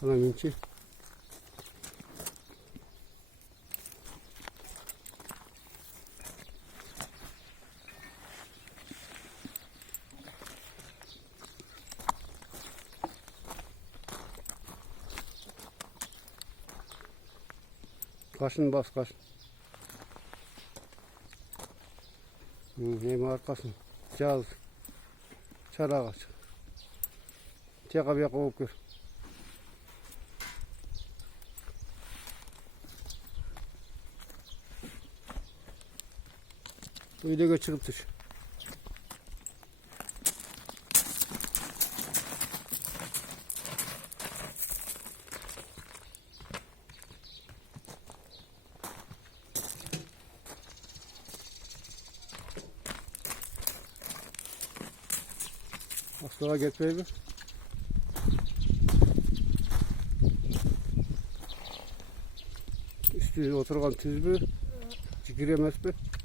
Kalaminçi. Kaşın bas kaşın. Hem arkasın. Caz. Çar ağaç. Çaka bir kovup gör. Öyle çıkıp düş. Aslığa getiriyor bir. Üstüne oturgan tüz bir. Giremez bir.